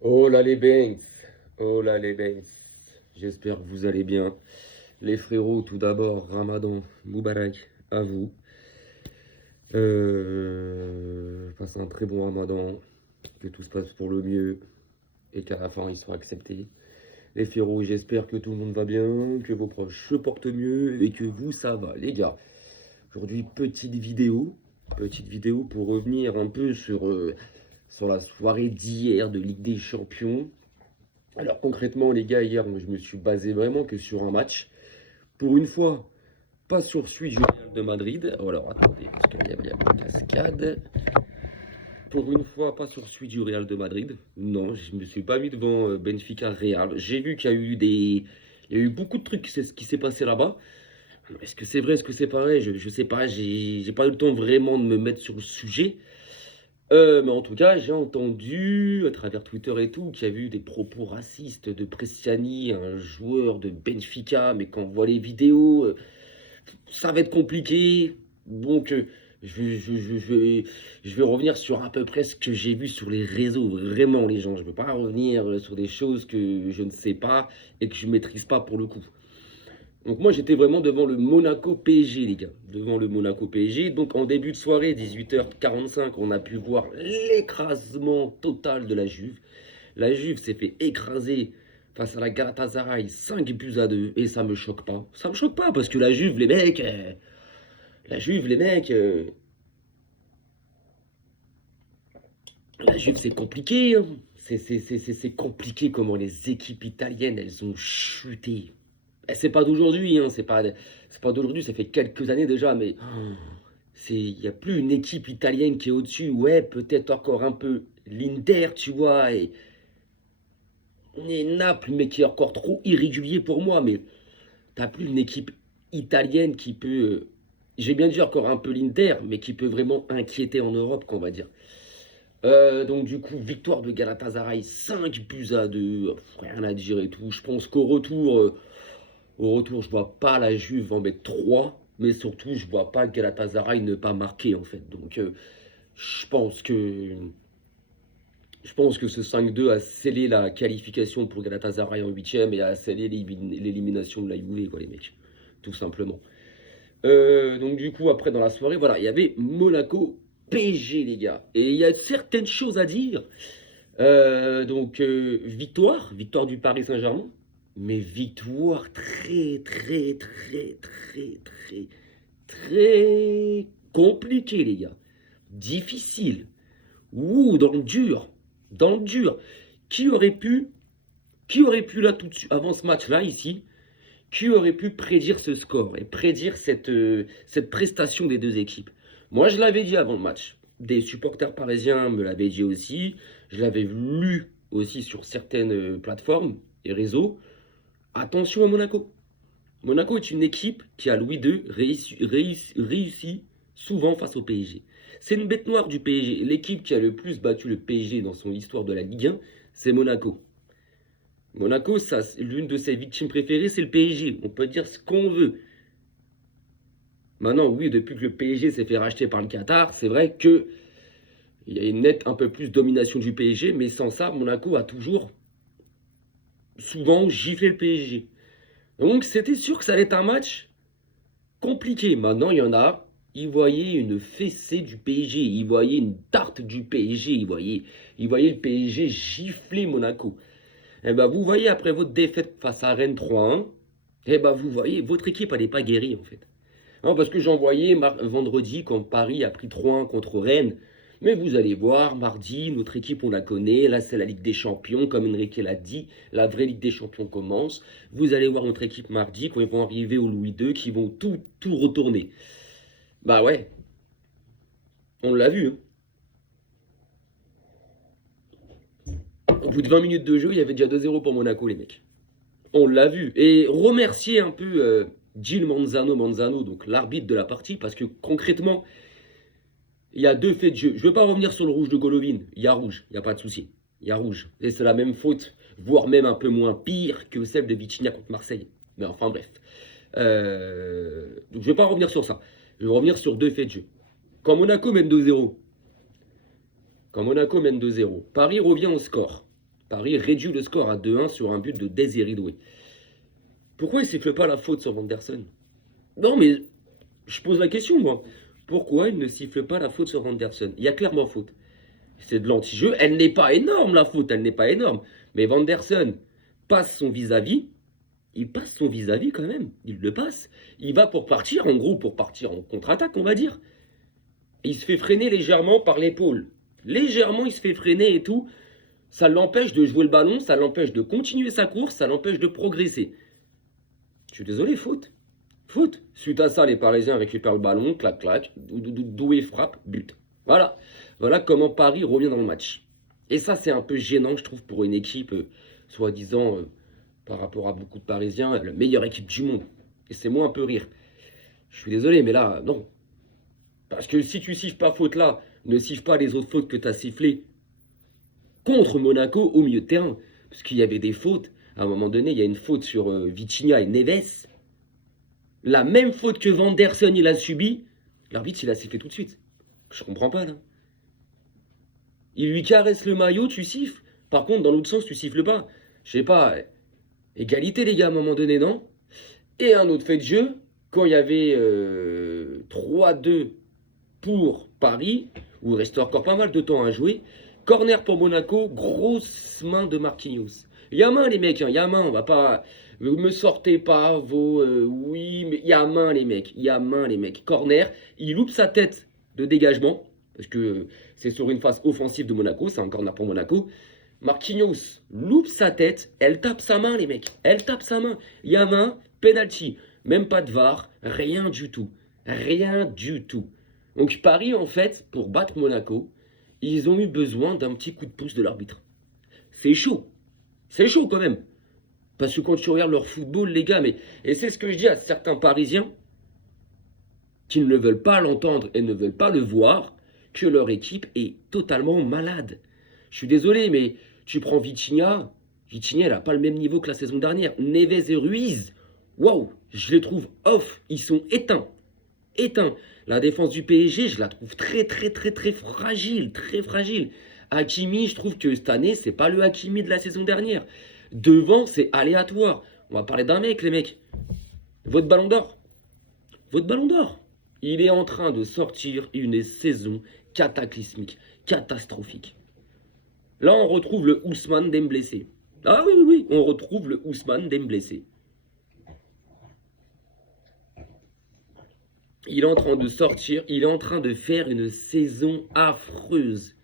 Oh là les Banks, oh là les Banks, j'espère que vous allez bien. Les frérots, tout d'abord, Ramadan Moubarak à vous. Passez un très bon Ramadan, que tout se passe pour le mieux et qu'à la fin ils soient acceptés. Les frérots, j'espère que tout le monde va bien, que vos proches se portent mieux et que vous ça va. Les gars, aujourd'hui petite vidéo pour revenir un peu sur la soirée d'hier de Ligue des Champions. Alors concrètement, les gars, hier, moi, je me suis basé vraiment que sur un match. Pour une fois, pas sur celui du Real de Madrid. Oh, alors attendez, parce qu'il y a une cascade. Pour une fois, pas sur celui du Real de Madrid. Non, je me suis pas mis devant Benfica Real. J'ai vu qu'il y a eu il y a eu beaucoup de trucs, c'est ce qui s'est passé là-bas. Est-ce que c'est vrai, est-ce que c'est pareil? Je sais pas, j'ai pas eu le temps vraiment de me mettre sur le sujet. Mais en tout cas, j'ai entendu à travers Twitter et tout qu'il y a eu des propos racistes de Bresciani, un joueur de Benfica, mais quand on voit les vidéos, ça va être compliqué. Donc, je vais revenir sur à peu près ce que j'ai vu sur les réseaux, vraiment les gens. Je ne veux pas revenir sur des choses que je ne sais pas et que je ne maîtrise pas pour le coup. Donc moi j'étais vraiment devant le Monaco PSG les gars, devant le Monaco PSG. Donc en début de soirée, 18h45, on a pu voir l'écrasement total de la Juve. La Juve s'est fait écraser face à la Galatasaray 5 buts à 2 et ça me choque pas. Ça me choque pas parce que la Juve les mecs, la Juve c'est compliqué, hein. C'est compliqué comment les équipes italiennes elles ont chuté. C'est pas d'aujourd'hui, hein, c'est pas d'aujourd'hui, ça fait quelques années déjà, mais il y a plus une équipe italienne qui est au-dessus. Ouais, peut-être encore un peu l'Inter, tu vois, et Naples, mais qui est encore trop irrégulier pour moi. Mais t'as plus une équipe italienne qui peut, j'ai bien dit encore un peu l'Inter, mais qui peut vraiment inquiéter en Europe, qu'on va dire. Donc du coup, victoire de Galatasaray, 5 buts à 2, rien à dire et tout. Je pense qu'au retour, je vois pas la Juve en mettre 3, mais surtout, je vois pas Galatasaray ne pas marquer en fait. Donc, je pense que je pense que ce 5-2 a scellé la qualification pour Galatasaray en huitième et a scellé l'élimination de la Juve, quoi, les mecs, tout simplement. Donc du coup, après dans la soirée, voilà, il y avait Monaco PSG, les gars, et il y a certaines choses à dire. Victoire du Paris Saint-Germain, mais victoire très compliquée, les gars. Difficile. Ouh, dans le dur. Qui aurait pu, qui aurait pu là tout de suite, avant ce match-là, ici, qui aurait pu prédire ce score et prédire cette prestation des deux équipes? Moi, je l'avais dit avant le match. Des supporters parisiens me l'avaient dit aussi. Je l'avais lu aussi sur certaines plateformes et réseaux. Attention à Monaco. Monaco est une équipe qui a Louis II réussi souvent face au PSG. C'est une bête noire du PSG. L'équipe qui a le plus battu le PSG dans son histoire de la Ligue 1, c'est Monaco. Monaco, ça, l'une de ses victimes préférées, c'est le PSG. On peut dire ce qu'on veut. Maintenant, oui, depuis que le PSG s'est fait racheter par le Qatar, c'est vrai que il y a une nette un peu plus domination du PSG, mais sans ça, Monaco a toujours souvent giflé le PSG. Donc c'était sûr que ça allait être un match compliqué. Maintenant, il y en a, ils voyaient une fessée du PSG, ils voyaient une tarte du PSG, ils voyaient le PSG gifler Monaco. Et ben vous voyez après votre défaite face à Rennes 3-1, et ben vous voyez, votre équipe elle n'est pas guérie en fait. Non, parce que j'en voyais vendredi quand Paris a pris 3-1 contre Rennes. Mais vous allez voir, mardi, notre équipe, on la connaît. Là, c'est la Ligue des Champions. Comme Enrique l'a dit, la vraie Ligue des Champions commence. Vous allez voir notre équipe mardi, quand ils vont arriver au Louis II, qui vont tout retourner. Bah ouais, on l'a vu, hein. Au bout de 20 minutes de jeu, il y avait déjà 2-0 pour Monaco, les mecs. On l'a vu. Et remercier un peu Gil Manzano, donc l'arbitre de la partie, parce que concrètement, il y a deux faits de jeu. Je ne veux pas revenir sur le rouge de Golovin. Il y a rouge, il n'y a pas de souci. Il y a rouge. Et c'est la même faute, voire même un peu moins pire que celle de Vitinha contre Marseille. Mais enfin bref. Donc je ne vais pas revenir sur ça. Je vais revenir sur deux faits de jeu. Quand Monaco mène 2-0, Paris revient au score. Paris réduit le score à 2-1 sur un but de Désiré Doué. Pourquoi il ne siffle pas la faute sur Vanderson? Non, mais je pose la question, moi. Pourquoi il ne siffle pas la faute sur Vanderson? Il y a clairement faute. C'est de l'anti-jeu. Elle n'est pas énorme, la faute. Elle n'est pas énorme. Mais Vanderson passe son vis-à-vis. Il passe son vis-à-vis quand même. Il le passe. Il va pour partir, en gros, pour partir en contre-attaque, on va dire. Il se fait freiner légèrement par l'épaule. Légèrement, il se fait freiner et tout. Ça l'empêche de jouer le ballon, ça l'empêche de continuer sa course, ça l'empêche de progresser. Je suis désolé, faute. Faute. Suite à ça, les Parisiens récupèrent le ballon, clac, clac, Doué frappe, but. Voilà. Voilà comment Paris revient dans le match. Et ça, c'est un peu gênant, je trouve, pour une équipe, soi-disant, par rapport à beaucoup de Parisiens, la meilleure équipe du monde. Et c'est moi un peu rire. Je suis désolé, mais là, non. Parce que si tu siffles pas faute là, ne siffle pas les autres fautes que tu as sifflées contre Monaco au milieu de terrain. Parce qu'il y avait des fautes. À un moment donné, il y a une faute sur Vitinha et Neves. La même faute que Vanderson, il a subi. L'arbitre, il a sifflé tout de suite. Je comprends pas, là. Il lui caresse le maillot, tu siffles. Par contre, dans l'autre sens, tu siffles pas. Je sais pas. Égalité, les gars, à un moment donné, non? Et un autre fait de jeu, quand il y avait 3-2 pour Paris, où il restait encore pas mal de temps à jouer, corner pour Monaco, grosse main de Marquinhos. Il y a main, les mecs, il y a main, on va pas... Me sortez pas vos... oui, mais il y a main, les mecs, il y a main, les mecs. Corner, il loupe sa tête de dégagement, parce que c'est sur une phase offensive de Monaco, c'est un corner pour Monaco. Marquinhos loupe sa tête, elle tape sa main, les mecs, elle tape sa main. Il y a main, penalty, même pas de VAR, rien du tout, rien du tout. Donc Paris, en fait, pour battre Monaco, ils ont eu besoin d'un petit coup de pouce de l'arbitre. C'est chaud quand même. Parce que quand tu regardes leur football, les gars, et c'est ce que je dis à certains Parisiens qui ne veulent pas l'entendre et ne veulent pas le voir, que leur équipe est totalement malade. Je suis désolé, mais tu prends Vitinha, elle n'a pas le même niveau que la saison dernière. Neves et Ruiz, waouh, je les trouve off, ils sont éteints. La défense du PSG, je la trouve très fragile, très fragile. Hakimi, je trouve que cette année, c'est pas le Hakimi de la saison dernière. Devant, c'est aléatoire. On va parler d'un mec, les mecs. Votre ballon d'or. Il est en train de sortir une saison cataclysmique, catastrophique. Là, on retrouve le Ousmane Dembélé. Ah oui, on retrouve le Ousmane Dembélé. Il est en train de sortir, il est en train de faire une saison affreuse.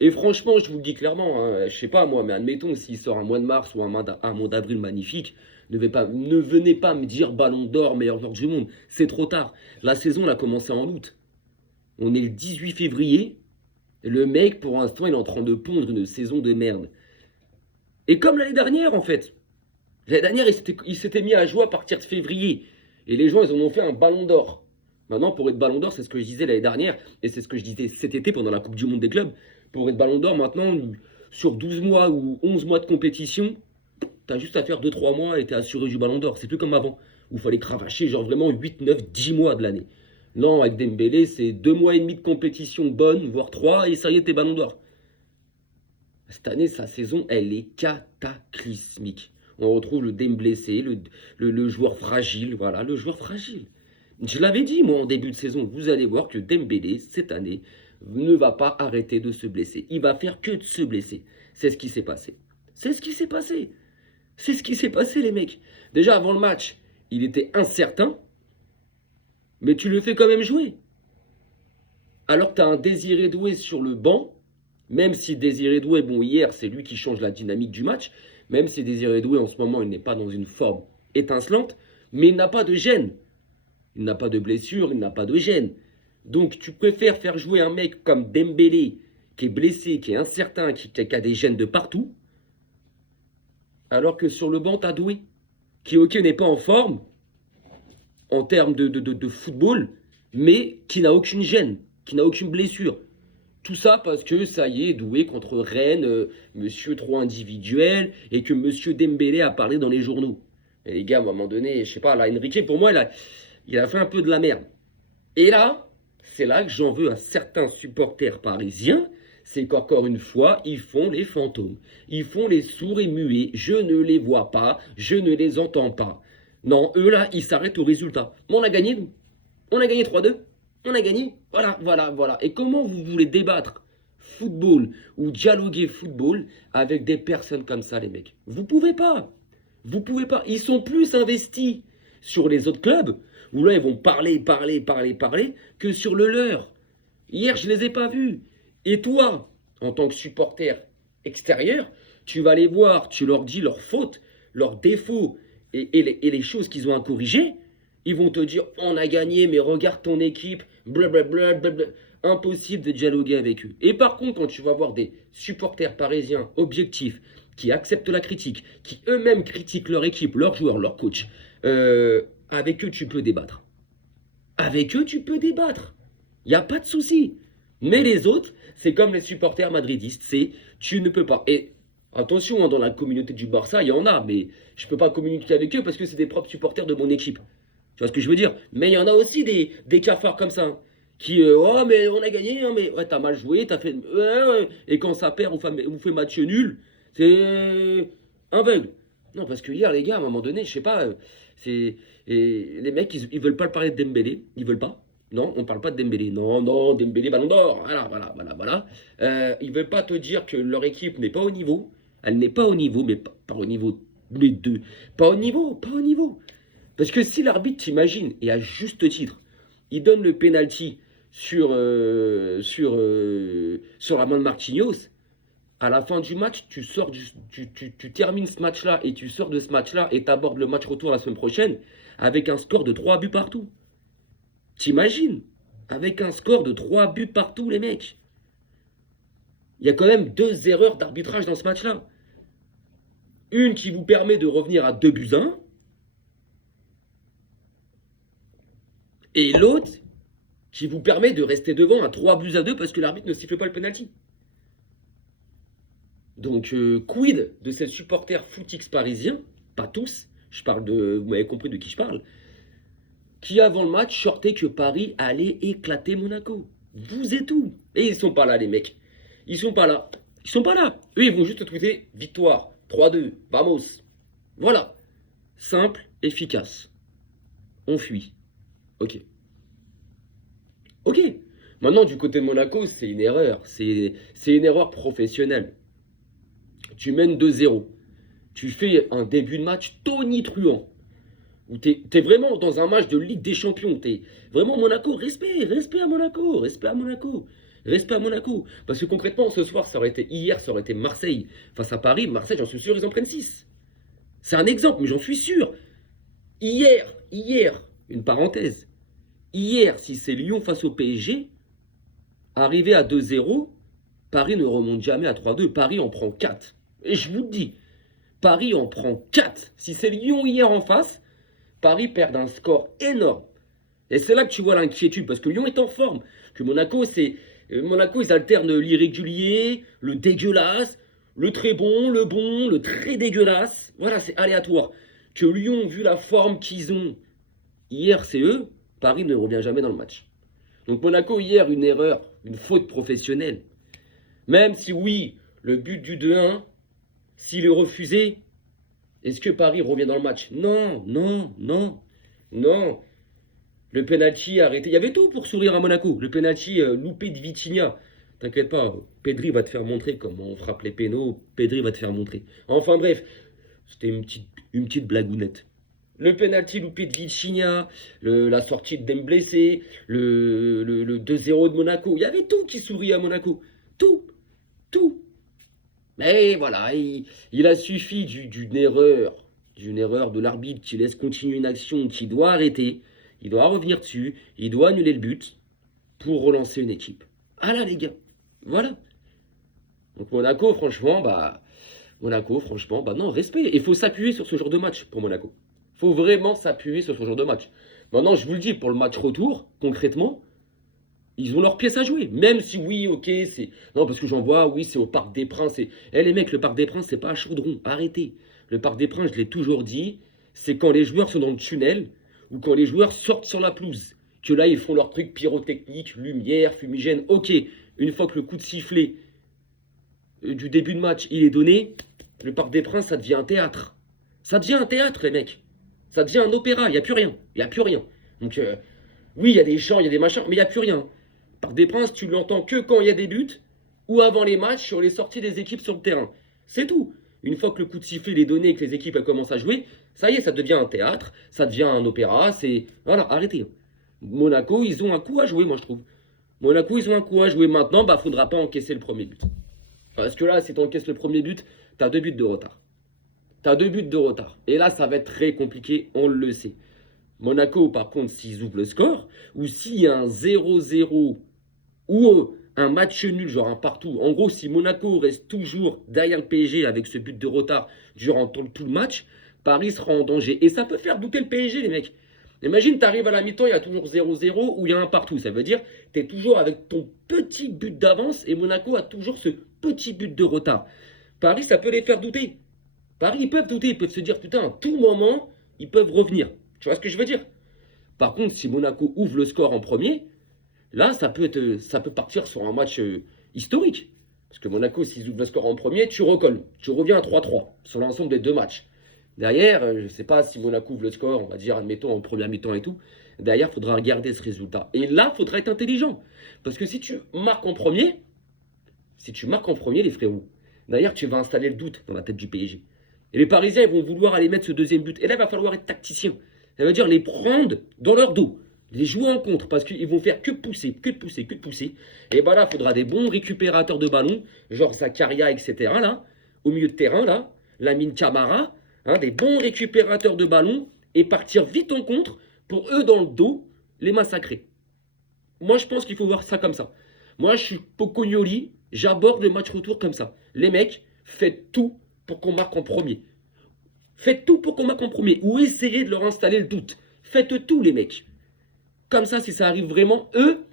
Et franchement, je vous le dis clairement, hein, je sais pas moi, mais admettons, s'il sort un mois de mars ou un mois d'avril magnifique, ne venez pas me dire ballon d'or, meilleur joueur du monde. C'est trop tard. La saison, elle a commencé en août. On est le 18 février. Et le mec, pour l'instant, il est en train de pondre une saison de merde. Et comme l'année dernière, en fait. L'année dernière, il s'était mis à jouer à partir de février. Et les gens, ils en ont fait un ballon d'or. Maintenant, pour être ballon d'or, c'est ce que je disais l'année dernière. Et c'est ce que je disais cet été pendant la Coupe du Monde des clubs. Pour être ballon d'or, maintenant, sur 12 mois ou 11 mois de compétition, t'as juste à faire 2-3 mois et t'es assuré du ballon d'or. C'est plus comme avant, où il fallait cravacher genre vraiment 8, 9, 10 mois de l'année. Non, avec Dembélé, c'est 2 mois et demi de compétition bonne, voire 3, et ça y est, t'es ballon d'or. Cette année, sa saison, elle est cataclysmique. On retrouve le Dembélé, le joueur fragile, voilà, le joueur fragile. Je l'avais dit, moi, en début de saison, vous allez voir que Dembélé, cette année, ne va pas arrêter de se blesser. Il va faire que de se blesser. C'est ce qui s'est passé. C'est ce qui s'est passé. C'est ce qui s'est passé, les mecs. Déjà, avant le match, il était incertain, mais tu le fais quand même jouer. Alors que tu as un Désiré Doué sur le banc, même si Désiré Doué, bon, hier, c'est lui qui change la dynamique du match, même si Désiré Doué, en ce moment, il n'est pas dans une forme étincelante, mais il n'a pas de gêne. Il n'a pas de blessure, il n'a pas de gêne. Donc, tu préfères faire jouer un mec comme Dembélé, qui est blessé, qui est incertain, qui a des gènes de partout, alors que sur le banc, tu as Doué, qui, ok, n'est pas en forme, en termes de football, mais qui n'a aucune gêne, qui n'a aucune blessure. Tout ça parce que, ça y est, Doué contre Rennes, monsieur trop individuel, et que monsieur Dembélé a parlé dans les journaux. Et les gars, à un moment donné, je sais pas, là, Enrique, pour moi, il a fait un peu de la merde. Et là, c'est là que j'en veux à certains supporters parisiens, c'est qu'encore une fois, ils font les fantômes. Ils font les sourds et muets. Je ne les vois pas, je ne les entends pas. Non, eux là, ils s'arrêtent au résultat. Mais on a gagné, nous. On a gagné 3-2. On a gagné. Voilà, voilà, voilà. Et comment vous voulez débattre football ou dialoguer football avec des personnes comme ça, les mecs? Vous pouvez pas. Vous pouvez pas. Ils sont plus investis sur les autres clubs, où là, ils vont parler, que sur le leur. Hier, je les ai pas vus. Et toi, en tant que supporter extérieur, tu vas les voir, tu leur dis leurs fautes, leurs défauts et les choses qu'ils ont à corriger. Ils vont te dire, on a gagné, mais regarde ton équipe, blablabla, blablabla. Impossible de dialoguer avec eux. Et par contre, quand tu vas voir des supporters parisiens objectifs, qui acceptent la critique, qui eux-mêmes critiquent leur équipe, leurs joueurs, leur coach, avec eux, tu peux débattre. Avec eux, tu peux débattre. Il n'y a pas de souci. Mais les autres, c'est comme les supporters madridistes, c'est tu ne peux pas. Et attention, hein, dans la communauté du Barça, il y en a, mais je ne peux pas communiquer avec eux parce que c'est des propres supporters de mon équipe. Tu vois ce que je veux dire? Mais il y en a aussi des cafards comme ça, hein, qui, oh, mais on a gagné, hein, mais ouais, t'as mal joué, t'as fait. Ouais. Et quand ça perd, vous fait match nul, c'est aveugle. Non, parce que hier, les gars, à un moment donné, je sais pas, et les mecs, ils veulent pas parler de Dembélé, ils veulent pas. Non, on parle pas de Dembélé. Non, non, Dembélé, ballon d'or. Voilà. Ils veulent pas te dire que leur équipe n'est pas au niveau. Elle n'est pas au niveau, mais pas au niveau les deux. Pas au niveau. Parce que si l'arbitre, t'imagine, et à juste titre, il donne le penalty sur la main de Marquinhos, à la fin du match, tu termines ce match-là et tu sors de ce match-là et tu abordes le match retour la semaine prochaine avec un score de 3 buts partout. T'imagines? Avec un score de 3 buts partout, les mecs. Il y a quand même 2 erreurs d'arbitrage dans ce match-là. Une qui vous permet de revenir à 2-1. Et l'autre qui vous permet de rester devant à 3-2 parce que l'arbitre ne siffle pas le penalty. Donc, quid de ces supporters footix parisiens, pas tous, je parle de, vous m'avez compris de qui je parle, qui avant le match sortaient que Paris allait éclater Monaco. Vous et tout. Et ils sont pas là, les mecs. Ils sont pas là. Eux, ils vont juste tweeter victoire, 3-2, vamos. Voilà. Simple, efficace. On fuit. Ok. Maintenant, du côté de Monaco, c'est une erreur. C'est une erreur professionnelle. Tu mènes 2-0. Tu fais un début de match tonitruant. Où t'es vraiment dans un match de Ligue des Champions. T'es vraiment Monaco. Respect à Monaco. Parce que concrètement, ce soir, hier, ça aurait été Marseille face à Paris. Marseille, j'en suis sûr, ils en prennent 6. C'est un exemple, mais j'en suis sûr. Hier, une parenthèse. Hier, si c'est Lyon face au PSG, arrivé à 2-0, Paris ne remonte jamais à 3-2. Paris en prend 4. Et je vous le dis, Paris en prend 4. Si c'est Lyon hier en face, Paris perd un score énorme. Et c'est là que tu vois l'inquiétude, parce que Lyon est en forme. Que Monaco, ils alternent l'irrégulier, le dégueulasse, le très bon, le très dégueulasse. Voilà, c'est aléatoire. Que Lyon, vu la forme qu'ils ont, hier c'est eux, Paris ne revient jamais dans le match. Donc Monaco, hier, une erreur, une faute professionnelle. Même si oui, le but du 2-1, s'il est refusé, est-ce que Paris revient dans le match? Non. Le penalty arrêté. Il y avait tout pour sourire à Monaco. Le penalty loupé de Vitinha. T'inquiète pas, Pedri va te faire montrer comment on frappe les pénaux. Pedri va te faire montrer. Enfin bref, c'était une petite blagounette. Le penalty loupé de Vitinha, la sortie de Dembélé, le 2-0 de Monaco. Il y avait tout qui souriait à Monaco. Tout. Mais voilà, il a suffi d'une erreur de l'arbitre qui laisse continuer une action qui doit arrêter. Il doit revenir dessus, il doit annuler le but pour relancer une équipe. Ah là les gars, voilà. Donc Monaco, franchement, non, respect. Il faut s'appuyer sur ce genre de match pour Monaco. Il faut vraiment s'appuyer sur ce genre de match. Maintenant, je vous le dis, pour le match retour, concrètement, ils ont leurs pièces à jouer. Même si, oui, ok, c'est... Non, parce que j'en vois, oui, c'est au Parc des Princes. Les mecs, le Parc des Princes, c'est pas à Chaudron. Arrêtez. Le Parc des Princes, je l'ai toujours dit, c'est quand les joueurs sont dans le tunnel ou quand les joueurs sortent sur la pelouse. Que là, ils font leur truc pyrotechnique, lumière, fumigène. Ok, une fois que le coup de sifflet du début de match, il est donné, le Parc des Princes, ça devient un théâtre. Ça devient un théâtre, les mecs. Ça devient un opéra, il n'y a plus rien. Il n'y a plus rien. Donc, oui, il y a des chants, il y a des machins, mais il n'y a plus rien. Parc des Princes, tu l'entends que quand il y a des buts ou avant les matchs sur les sorties des équipes sur le terrain. C'est tout. Une fois que le coup de sifflet est donné et que les équipes elles commencent à jouer, ça y est, ça devient un théâtre, ça devient un opéra, c'est... Voilà, arrêtez. Monaco, ils ont un coup à jouer, moi je trouve. Monaco, ils ont un coup à jouer maintenant, bah faudra pas encaisser le premier but. Parce que là, si tu encaisses le premier but, tu as 2 buts de retard. Tu as 2 buts de retard. Et là, ça va être très compliqué, on le sait. Monaco, par contre, s'ils ouvrent le score, ou s'il y a un 0-0 ou un match nul, genre un partout. En gros, si Monaco reste toujours derrière le PSG avec ce but de retard durant tout le match, Paris sera en danger. Et ça peut faire douter le PSG, les mecs. Imagine, tu arrives à la mi-temps, il y a toujours 0-0 ou il y a un partout. Ça veut dire que tu es toujours avec ton petit but d'avance et Monaco a toujours ce petit but de retard. Paris, ça peut les faire douter. Paris, ils peuvent douter, ils peuvent se dire, putain, à tout moment, ils peuvent revenir. Tu vois ce que je veux dire? Par contre, si Monaco ouvre le score en premier, là, ça peut partir sur un match historique. Parce que Monaco, s'ils ouvrent le score en premier, tu recolles. Tu reviens à 3-3 sur l'ensemble des 2 matchs. Derrière, je ne sais pas si Monaco ouvre le score, on va dire, admettons, en première mi-temps et tout. Derrière, il faudra regarder ce résultat. Et là, il faudra être intelligent. Parce que si tu marques en premier, les frérots, derrière, tu vas installer le doute dans la tête du PSG. Et les Parisiens, ils vont vouloir aller mettre ce deuxième but. Et là, il va falloir être tacticien. Ça veut dire les prendre dans leur dos. Les jouer en contre. Parce qu'ils vont faire que pousser, que de pousser, que de pousser. Et bah là, il faudra des bons récupérateurs de ballon. Genre Zakaria, etc. Là, au milieu de terrain, là. Lamine Camara. Hein, des bons récupérateurs de ballon. Et partir vite en contre pour eux, dans le dos, les massacrer. Moi, je pense qu'il faut voir ça comme ça. Moi, je suis Pocognoli. J'aborde le match retour comme ça. Les mecs, faites tout pour qu'on marque en premier. Faites tout pour qu'on marque en premier. Ou essayez de leur installer le doute. Faites tout, les mecs. Comme ça, si ça arrive vraiment, eux,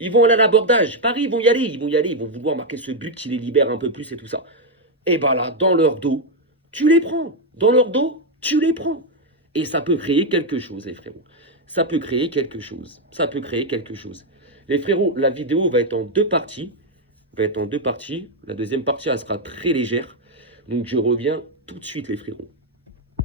ils vont aller à l'abordage. Paris, ils vont y aller. Ils vont vouloir marquer ce but qui les libère un peu plus et tout ça. Et ben là, dans leur dos, tu les prends. Dans leur dos, tu les prends. Et ça peut créer quelque chose, les frérots. Ça peut créer quelque chose. Ça peut créer quelque chose. Les frérots, la vidéo va être en 2 parties. La deuxième partie, elle sera très légère. Donc je reviens tout de suite, les frérots.